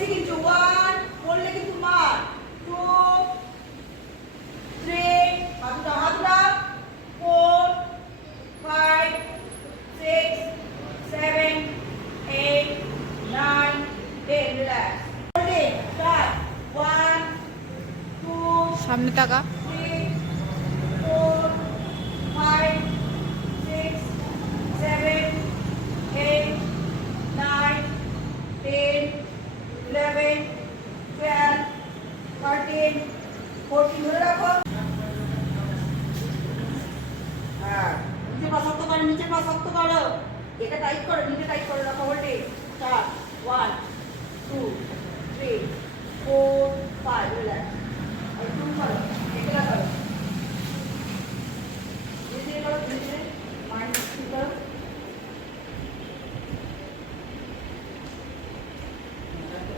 দিয়েছি কিন্তু 1 বললে কিন্তু মার 2 3 হাতুড়া 4 5 6 7 8 9 10 রিল্যাক্স start 1 2 সামনে তাকা 3 4 5 6 7 8 9 10 11 12 13 14 ধরে রাখো হ্যাঁ নিচে পা শক্ত করো এটা টাইট করো নিচে টাইট করে রাখো হোল্ডে স্টার্ট 1 2 3 4 5 রিল্যাক্স আর 2 করো একলা করো ধীরে করো ধীরে মাইন্ড ঠিক করো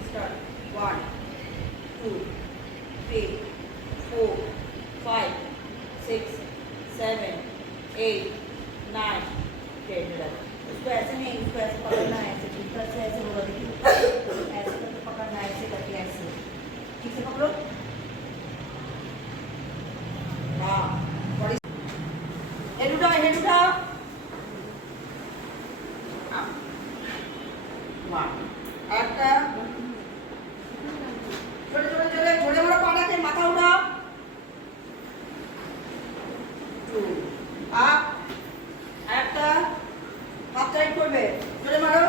start 1 2 3 4 5 6 7 8 9 10 इसको ऐसे नहीं इसको ऐसे पकड़ना है ऐसे ऊपर से ऐसे होगा देखिए ऐसे करके पकड़ना है ऐसे करके ऐसे ठीक से पकड़ो हाँ हेड उठाओ वाह একটা ছোট ছোট জলে ছোট বড় পাটাকে মাথা উঠাও 2 আপ একটা হাত টাইট করবে জোরে মারো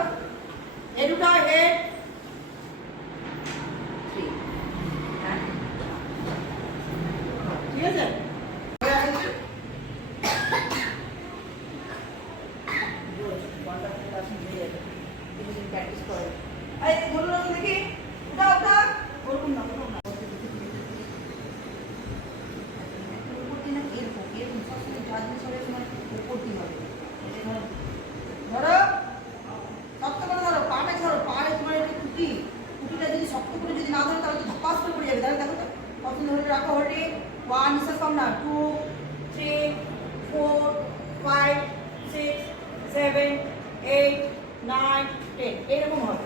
হেড উঠাও হেড 3 হ্যাঁ ঠিক আছে প্র্যাকটিস করো এই বলো না দেখি উঠা বলুন না উপর দিন এরকম সবসময় জাজমেন্ট সবাই সময় উপর দিন হবে ধরো শক্ত করে ধরো পাটা ধরো পায়ে তোমার একটা কুটিটা যদি শক্ত করে যদি না ধরো তাহলে তো ধপাস করে পড়ে যাবে তাহলে দেখো তো পছন্দ হলে রাখো হোল্ডে 1 নিঃশ্বাস কম না 2 3 4 5 6 7 8 9 10 এরকম হবে